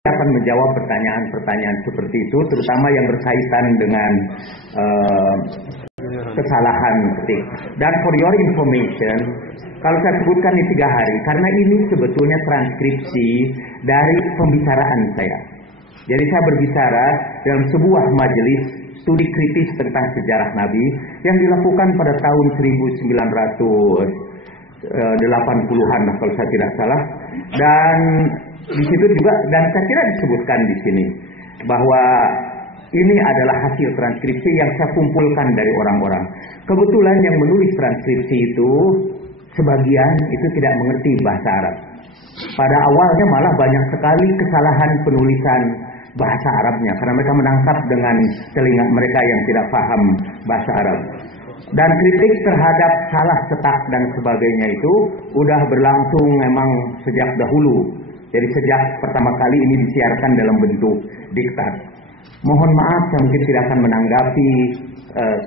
akan menjawab pertanyaan-pertanyaan seperti itu, terutama yang berkaitan dengan kesalahan ketik. Dan for your information, kalau saya sebutkan ini 3 hari, karena ini sebetulnya transkripsi dari pembicaraan saya. Jadi saya berbicara dalam sebuah majelis studi kritis tentang sejarah Nabi yang dilakukan pada tahun 1980-an kalau saya tidak salah. Dan di situ juga, dan saya kira disebutkan di sini bahwa ini adalah hasil transkripsi yang saya kumpulkan dari orang-orang. Kebetulan yang menulis transkripsi itu sebagian itu tidak mengerti bahasa Arab. Pada awalnya malah banyak sekali kesalahan penulisan bahasa Arabnya karena mereka menangkap dengan telinga mereka yang tidak paham bahasa Arab. Dan kritik terhadap salah cetak dan sebagainya itu udah berlangsung memang sejak dahulu. Jadi sejak pertama kali ini disiarkan dalam bentuk diktat. Mohon maaf, saya mungkin tidak akan menanggapi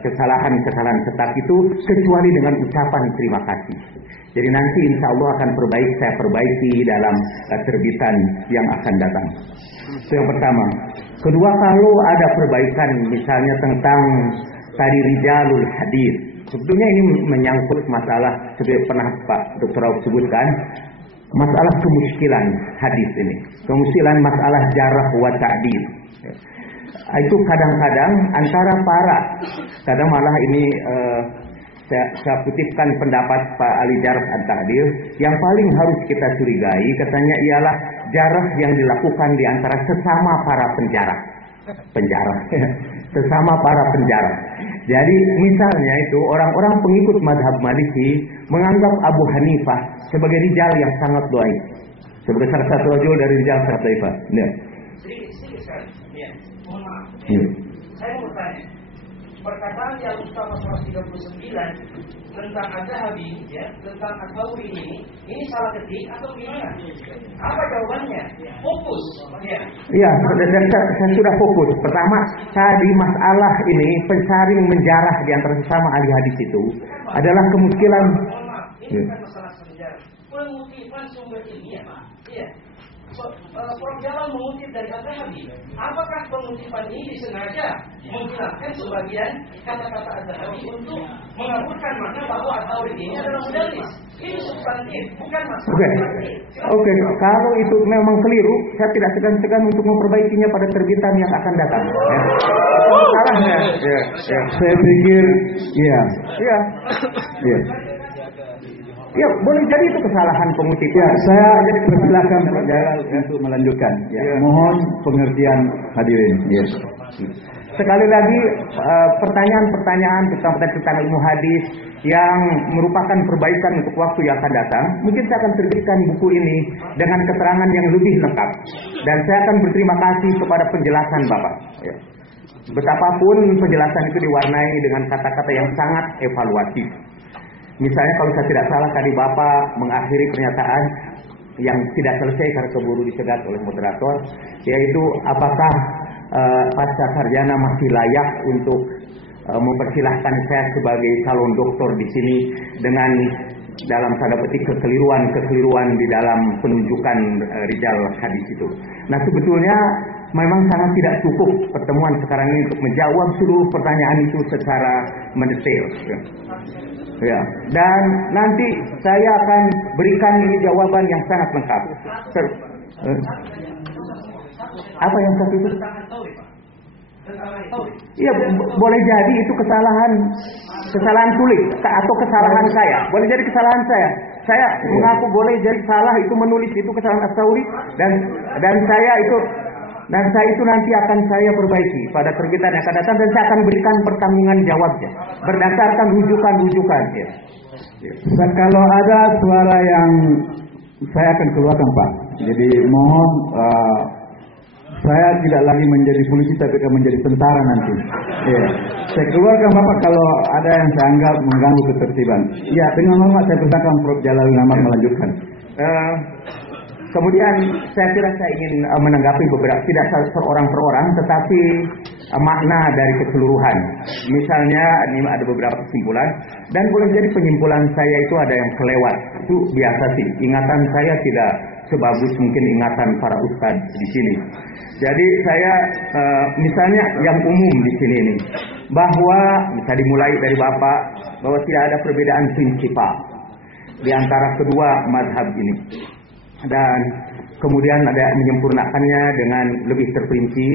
kesalahan-kesalahan cetak itu kecuali dengan ucapan terima kasih. Jadi nanti insya Allah akan saya perbaiki dalam terbitan yang akan datang. Itu yang pertama. Kedua, kalau ada perbaikan misalnya tentang tadi rijalul hadis, sebetulnya ini menyangkut masalah seperti pernah Pak Dr. Rauf sebutkan, masalah kemuskilan hadis ini, kemuskilan masalah jarah wa ta'dil. Itu kadang-kadang antara kadang malah ini saya kutipkan pendapat Pak Ali Jarah At-Ta'dil, yang paling harus kita curigai katanya ialah jarah yang dilakukan di antara sesama para penjara sesama para penjara. Jadi misalnya itu orang-orang pengikut mazhab Maliki menganggap Abu Hanifah sebagai rijal yang sangat dhaif, sebagai salah satu rajul dari rijal sangat dhaif. Saya mau bertanya, perkataan yang Mustafa 139 tentang Az-Zahabi, tentang At-Tauri ini salah ketik atau gimana? Apa jawabannya? Fokus. Iya, saya sudah fokus. Pertama, tadi masalah ini pensaring menjarah di antara sesama ahli hadis itu adalah kemuskilan. Ini bukan masalah sejarah. Pengutipan sumber ilmiah, Pak. Iya. Prof. Jalal mengutip dari Az-Zahabi. Apakah pengutipan ini disengaja menghilangkan sebagian kata-kata Az-Zahabi untuk mengaburkan makna bahwa At-Tauri ini adalah mudallis? Ini substantif, bukan masalah. Oke. Kalau itu memang keliru, saya tidak segan-segan untuk memperbaikinya pada terbitan yang akan datang. Salahnya. Saya pikir, iya. Ya, boleh jadi itu kesalahan pengutipan. Ya, saya persilakan Pak Jalal untuk melanjutkan. Ya. Mohon pengertian hadirin. Yes. Sekali lagi pertanyaan-pertanyaan tentang ilmu hadis yang merupakan perbaikan untuk waktu yang akan datang, mungkin saya akan terbitkan buku ini dengan keterangan yang lebih lengkap. Dan saya akan berterima kasih kepada penjelasan Bapak. Ya. Betapapun penjelasan itu diwarnai dengan kata-kata yang sangat evaluatif. Misalnya kalau saya tidak salah tadi Bapak mengakhiri pernyataan yang tidak selesai karena keburu dicegat oleh moderator, yaitu apakah pasca sarjana masih layak untuk mempersilahkan saya sebagai calon doktor di sini dengan dalam tanda petik kekeliruan di dalam penunjukan rijal hadis itu. Nah, sebetulnya memang sangat tidak cukup pertemuan sekarang ini untuk menjawab seluruh pertanyaan itu secara mendetail. Ya, dan nanti saya akan berikan ini jawaban yang sangat lengkap. Apa yang satu itu? Iya, boleh jadi itu kesalahan tulis atau kesalahan saya. Boleh jadi kesalahan saya. Saya mengaku boleh jadi salah itu menulis itu kesalahan As-Sauri dan saya itu nanti akan saya perbaiki pada terbitan yang akan datang dan saya akan berikan pertanggungan jawabnya berdasarkan rujukan. Ya. Kalau ada suara yang saya akan keluarkan Pak. Jadi mohon saya tidak lagi menjadi polisi tapi akan menjadi tentara nanti. Ya. Saya keluarkan Bapak kalau ada yang saya anggap mengganggu ketertiban. Ya, dengan hormat saya persilakan Prof. Jalal Muhammad melanjutkan. Kemudian saya kira saya ingin menanggapi beberapa, tidak seorang per orang, tetapi makna dari keseluruhan. Misalnya ini ada beberapa kesimpulan, dan boleh jadi penyimpulan saya itu ada yang kelewat. Itu biasa sih. Ingatan saya tidak sebagus mungkin ingatan para ustadz di sini. Jadi saya misalnya yang umum di sini ini, bahwa bisa dimulai dari Bapak, bahwa tidak ada perbedaan prinsipal di antara kedua mazhab ini. Dan kemudian ada menyempurnakannya dengan lebih terperinci,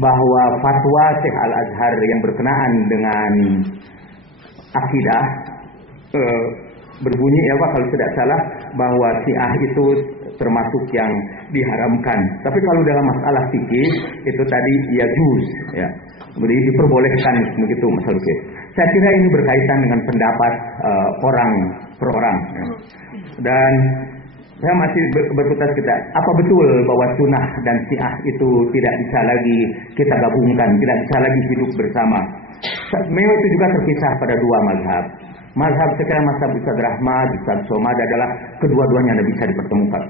bahwa fatwa Syekh Al-Azhar yang berkenaan dengan akidah berbunyi ya Pak, kalau tidak salah, bahwa Syiah itu termasuk yang diharamkan. Tapi kalau dalam masalah fikih itu tadi ya juz ya. Jadi diperbolehkan begitu Mas Alki. Saya kira ini berkaitan dengan pendapat orang per orang ya. Dan saya masih berkutat kita, apa betul bahwa sunnah dan Syiah itu tidak bisa lagi kita gabungkan, tidak bisa lagi hidup bersama? Memang itu juga terpisah pada dua mazhab. Mazhab sekarang mazhab Ustaz Rahmat, Ustaz Somad adalah kedua-duanya tidak bisa dipertemukan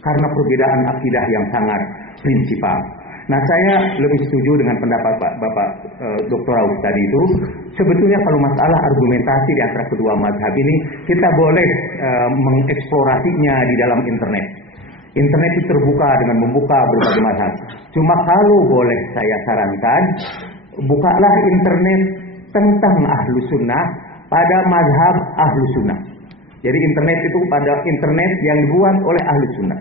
karena perbedaan akidah yang sangat prinsipal. Nah, saya lebih setuju dengan pendapat Bapak Dr. Rauf tadi itu. Sebetulnya kalau masalah argumentasi di antara kedua mazhab ini, kita boleh mengeksplorasinya di dalam internet. Internet itu terbuka dengan membuka berbagai mazhab. Cuma kalau boleh saya sarankan, bukalah internet tentang ahlu sunnah pada mazhab ahlu sunnah. Jadi internet itu pada internet yang dibuat oleh ahlu sunnah.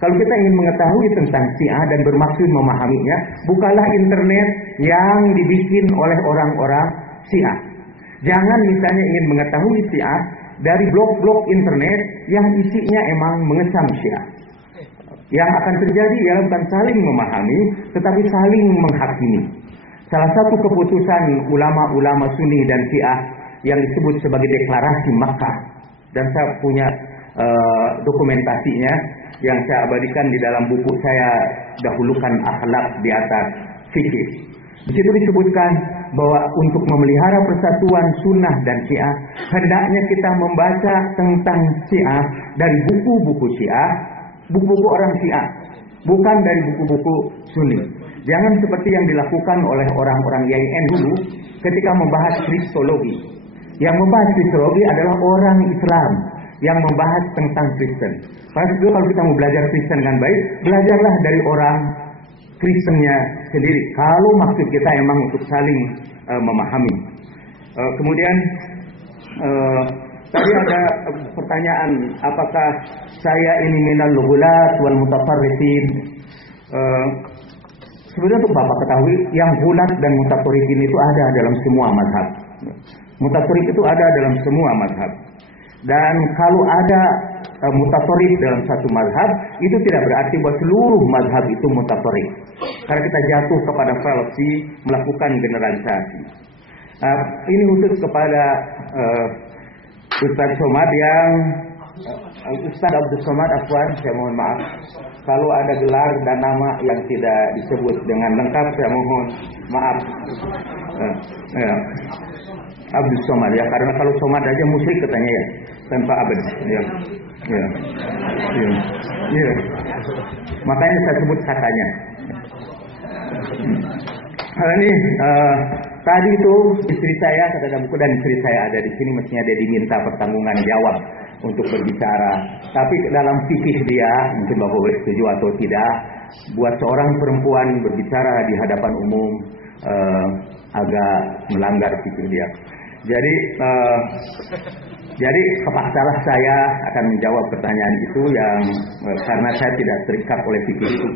Kalau kita ingin mengetahui tentang Syiah dan bermaksud memahaminya, bukalah internet yang dibikin oleh orang-orang Syiah. Jangan misalnya ingin mengetahui Syiah dari blog-blog internet yang isinya emang mengecam Syiah. Yang akan terjadi ialah bukan saling memahami, tetapi saling menghakimi. Salah satu keputusan ulama-ulama Sunni dan Syiah yang disebut sebagai deklarasi Makkah, dan saya punya dokumentasinya yang saya abadikan di dalam buku saya, Dahulukan Akhlak di Atas Fikih. Di situ disebutkan bahwa untuk memelihara persatuan sunnah dan Syiah, hendaknya kita membaca tentang Syiah dari buku-buku Syiah, buku-buku orang Syiah, bukan dari buku-buku Sunni. Jangan seperti yang dilakukan oleh orang-orang YIN dulu ketika membahas kristologi. Yang membahas kristologi adalah orang Islam yang membahas tentang Kristen. Padahal itu kalau kita mau belajar Kristen dengan baik, belajarlah dari orang Kristennya sendiri. Kalau maksud kita emang untuk saling memahami. Kemudian tadi ada pertanyaan, apakah saya ini minal ghulat wal mutafarriqin? Sebenarnya untuk Bapak ketahui, yang ghulat dan mutafarriqin itu ada dalam semua mazhab. Mutafarriq itu ada dalam semua mazhab. Dan kalau ada mutafarriq dalam satu mazhab, itu tidak berarti bahwa seluruh mazhab itu mutafarriq. Karena kita jatuh kepada fallacy melakukan generalisasi. Ini khusus kepada Ustaz Somad yang Ustaz Abdul Somad, afwan, saya mohon maaf. Kalau ada gelar dan nama yang tidak disebut dengan lengkap, saya mohon maaf. Abdul Somad ya, karena kalau Somad aja musyrik katanya ya, tanpa abad ya. Makanya saya sebut katanya. Ini tadi itu istri saya kata dalam buku, dan istri saya ada di sini, mestinya dia diminta pertanggungan jawab untuk berbicara. Tapi dalam fikih dia, mungkin Bapak boleh setuju atau tidak, buat seorang perempuan berbicara di hadapan umum agak melanggar fikih dia. Jadi kepaksalah saya akan menjawab pertanyaan itu yang karena saya tidak terikat oleh fikih itu.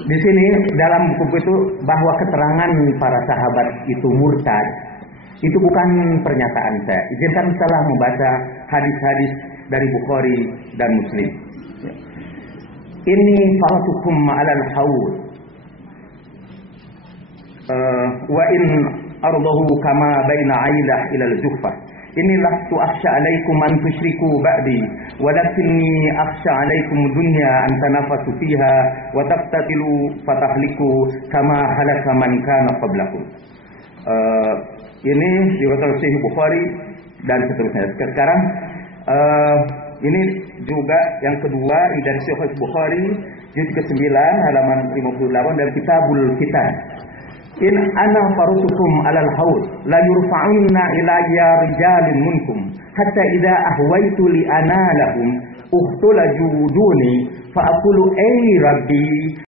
Di sini dalam buku itu bahwa keterangan para sahabat itu murtad, itu bukan pernyataan saya. Izinkan saya membaca hadis-hadis dari Bukhari dan Muslim. Ini faratukum ma'alal haud. Wa in ardahu kama baina ailah ilal juhfah. Inilah tu akhsha alaikum an tusyriku ba'di walakinni akhsha alaikum dunya an tanafasu fiha wa taqtatilu fatahliku kama halaka man kana qablakum. Ini riwayat Sahih Bukhari dan seterusnya. Sekarang ini juga yang kedua dari Sahih Bukhari juz ke-9 halaman 58 dari Kitabul Fitan. In ana farutukum alal haud la yurfa'unna ilayya rijalun minkum hatta idza ahwaitu li analahum uhtula juduni fa aqulu ay rabbi